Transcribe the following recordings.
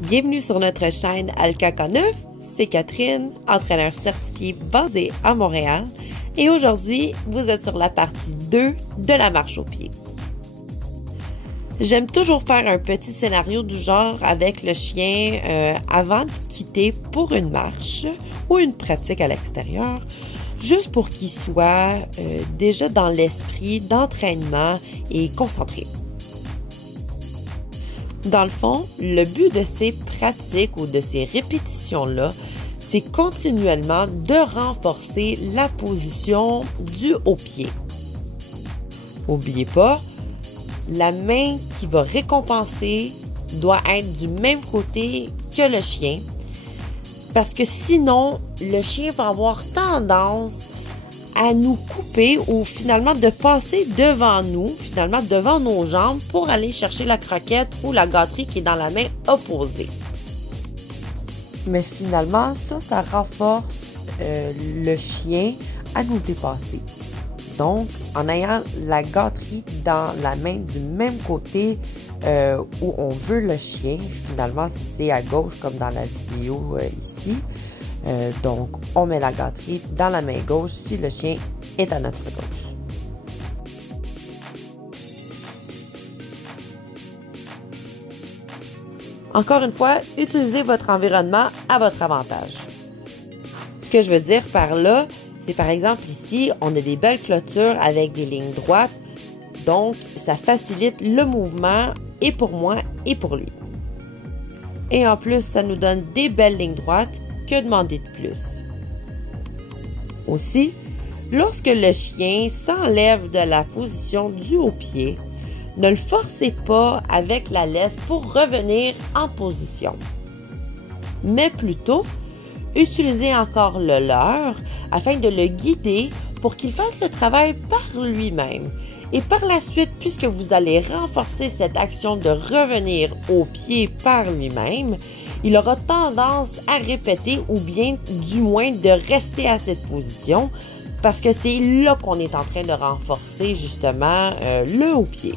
Bienvenue sur notre chaîne Alka K9, c'est Catherine, entraîneur certifié basé à Montréal et aujourd'hui, vous êtes sur la partie 2 de la marche au pied. J'aime toujours faire un petit scénario du genre avec le chien avant de quitter pour une marche ou une pratique à l'extérieur, juste pour qu'il soit déjà dans l'esprit d'entraînement et concentré. Dans le fond, le but de ces pratiques ou de ces répétitions-là, c'est continuellement de renforcer la position du haut-pied. N'oubliez pas, la main qui va récompenser doit être du même côté que le chien, parce que sinon, le chien va avoir tendance à nous couper ou finalement de passer devant nous, finalement devant nos jambes pour aller chercher la croquette ou la gâterie qui est dans la main opposée. Mais finalement, ça renforce le chien à nous dépasser. Donc, en ayant la gâterie dans la main du même côté où on veut le chien, finalement, si c'est à gauche comme dans la vidéo ici, donc on met la gâterie dans la main gauche si le chien est à notre gauche. Encore une fois, utilisez votre environnement à votre avantage. Ce que je veux dire par là, c'est par exemple ici, on a des belles clôtures avec des lignes droites, donc ça facilite le mouvement et pour moi et pour lui. Et en plus, ça nous donne des belles lignes droites, que demander de plus? Aussi, lorsque le chien s'enlève de la position du haut-pied, ne le forcez pas avec la laisse pour revenir en position. Mais plutôt, utilisez encore le leurre afin de le guider pour qu'il fasse le travail par lui-même. Et par la suite, puisque vous allez renforcer cette action de revenir au pied par lui-même, il aura tendance à répéter ou bien du moins de rester à cette position parce que c'est là qu'on est en train de renforcer justement le haut-pied.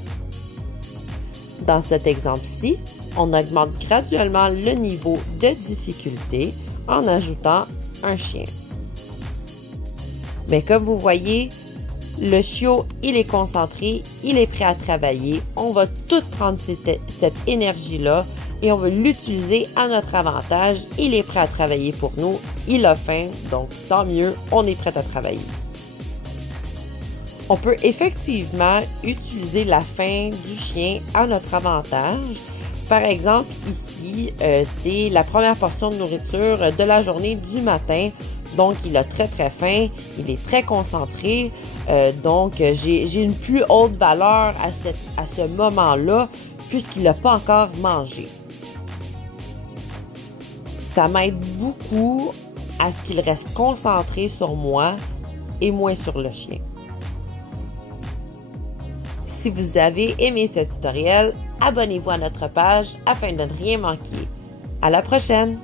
Dans cet exemple-ci, on augmente graduellement le niveau de difficulté en ajoutant un chien. Mais comme vous voyez, le chiot, il est concentré, il est prêt à travailler. On va tout prendre cette énergie-là et on va l'utiliser à notre avantage. Il est prêt à travailler pour nous, il a faim, donc tant mieux, on est prêt à travailler. On peut effectivement utiliser la faim du chien à notre avantage. Par exemple, ici, c'est la première portion de nourriture de la journée du matin. Donc, il a très faim, il est très concentré. Donc, j'ai une plus haute valeur à ce moment-là puisqu'il n'a pas encore mangé. Ça m'aide beaucoup à ce qu'il reste concentré sur moi et moins sur le chien. Si vous avez aimé ce tutoriel, abonnez-vous à notre page afin de ne rien manquer. À la prochaine!